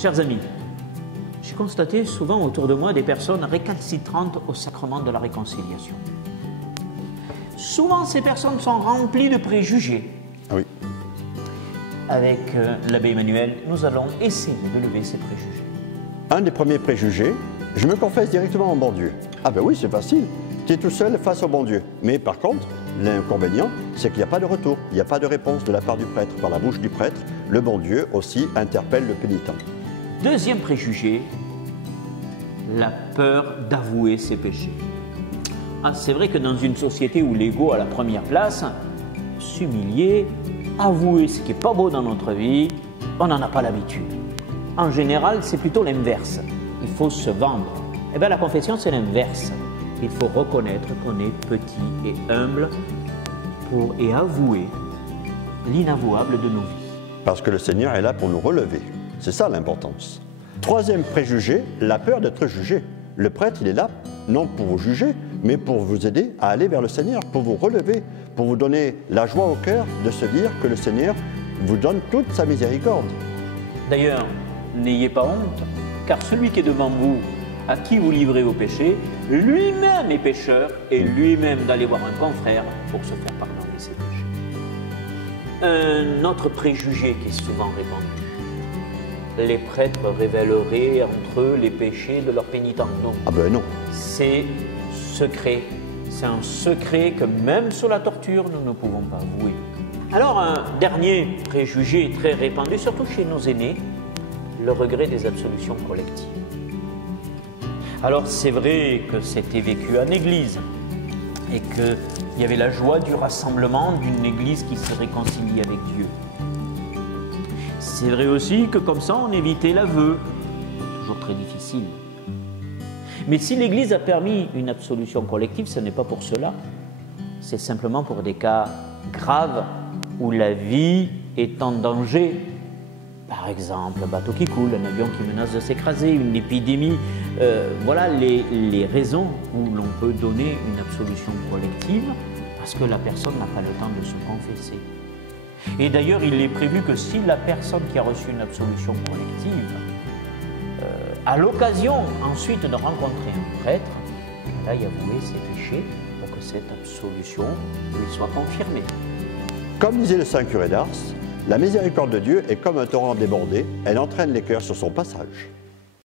Chers amis, j'ai constaté souvent autour de moi des personnes récalcitrantes au sacrement de la réconciliation. Souvent, ces personnes sont remplies de préjugés. Oui. Avec l'abbé Emmanuel, nous allons essayer de lever ces préjugés. Un des premiers préjugés, je me confesse directement au bon Dieu. Ah ben oui, c'est facile. Tu es tout seul face au bon Dieu. Mais par contre, l'inconvénient, c'est qu'il n'y a pas de retour, il n'y a pas de réponse de la part du prêtre. Par la bouche du prêtre, le bon Dieu aussi interpelle le pénitent. Deuxième préjugé, la peur d'avouer ses péchés. Ah, c'est vrai que dans une société où l'ego a la première place, s'humilier, avouer ce qui n'est pas beau dans notre vie, on n'en a pas l'habitude. En général, c'est plutôt l'inverse. Il faut se vendre. Eh bien, la confession, c'est l'inverse. Il faut reconnaître qu'on est petit et humble et avouer l'inavouable de nos vies. Parce que le Seigneur est là pour nous relever. C'est ça l'importance. Troisième préjugé, la peur d'être jugé. Le prêtre, il est là, non pour vous juger, mais pour vous aider à aller vers le Seigneur, pour vous relever, pour vous donner la joie au cœur de se dire que le Seigneur vous donne toute sa miséricorde. D'ailleurs, n'ayez pas honte, car celui qui est devant vous, à qui vous livrez vos péchés, lui-même est pécheur et lui-même d'aller voir un confrère pour se faire pardonner ses péchés. Un autre préjugé qui est souvent répandu. Les prêtres révéleraient entre eux les péchés de leurs pénitents. Non. Ah ben non. C'est secret. C'est un secret que même sous la torture, nous ne pouvons pas avouer. Alors, un dernier préjugé très répandu, surtout chez nos aînés, le regret des absolutions collectives. Alors, c'est vrai que c'était vécu en Église et qu'il y avait la joie du rassemblement d'une Église qui se réconcilie avec Dieu. C'est vrai aussi que comme ça, on évitait l'aveu. Toujours très difficile. Mais si l'Église a permis une absolution collective, ce n'est pas pour cela. C'est simplement pour des cas graves où la vie est en danger. Par exemple, un bateau qui coule, un avion qui menace de s'écraser, une épidémie. Voilà les raisons où l'on peut donner une absolution collective parce que la personne n'a pas le temps de se confesser. Et d'ailleurs, il est prévu que si la personne qui a reçu une absolution collective a l'occasion ensuite de rencontrer un prêtre, elle aille avouer ses péchés pour que cette absolution lui soit confirmée. Comme disait le saint curé d'Ars, la miséricorde de Dieu est comme un torrent débordé, elle entraîne les cœurs sur son passage.